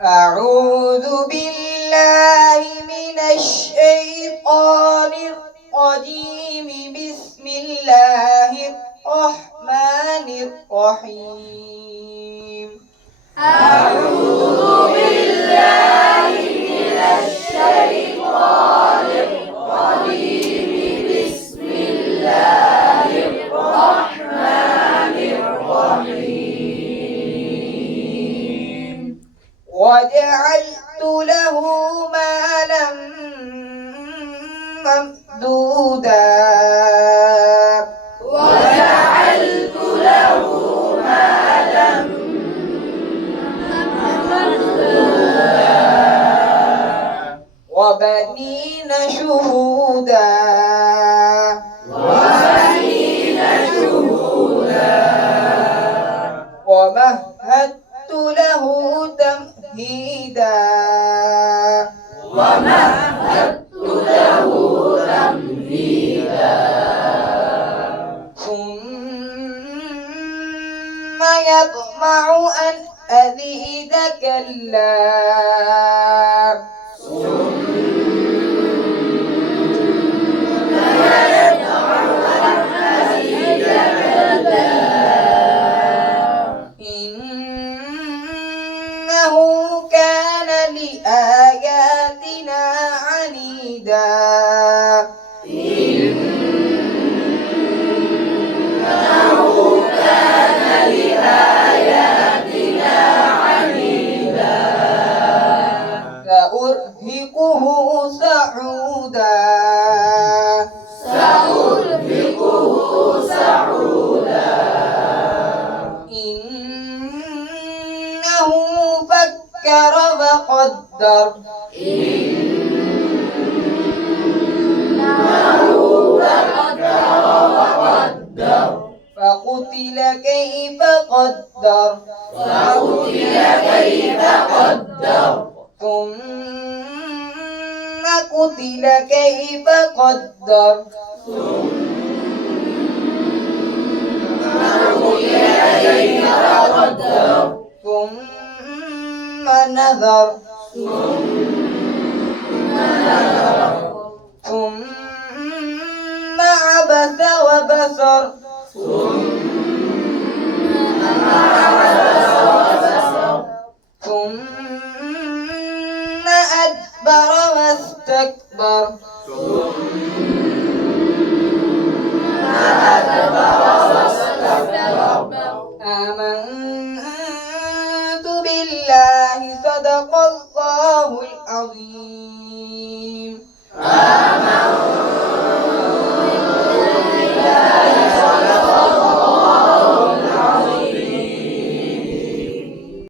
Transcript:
أعوذ بالله من الشيطان الرجيم. بسم الله الرحمن الرحيم. أعوذ بالله من الشيطان الرجيم. بسم الله الرحمن الرحيم. وجعلت له مالا ممدودا وجعلت له مالا ممدودا وبنين شهودا وبنين شهودا ومهدت له تمهيدا ومهدت له تمهيدا ثم يطمع أن أزيد كلا إنه كان لآياتنا عنيدا إنه كان لآياتنا عنيدا سأرهقه صعودا سأرهقه صعودا إنه فكر وقدر إنه فكر وقدر فقتل كيف قدر فقتل كيف قدر ثم قتل كيف قدر قتل كيف قدر ثم نظر ثم عبس وبصر ثم أدبر واستكبر آمنت بالله. صدق الله العظيم.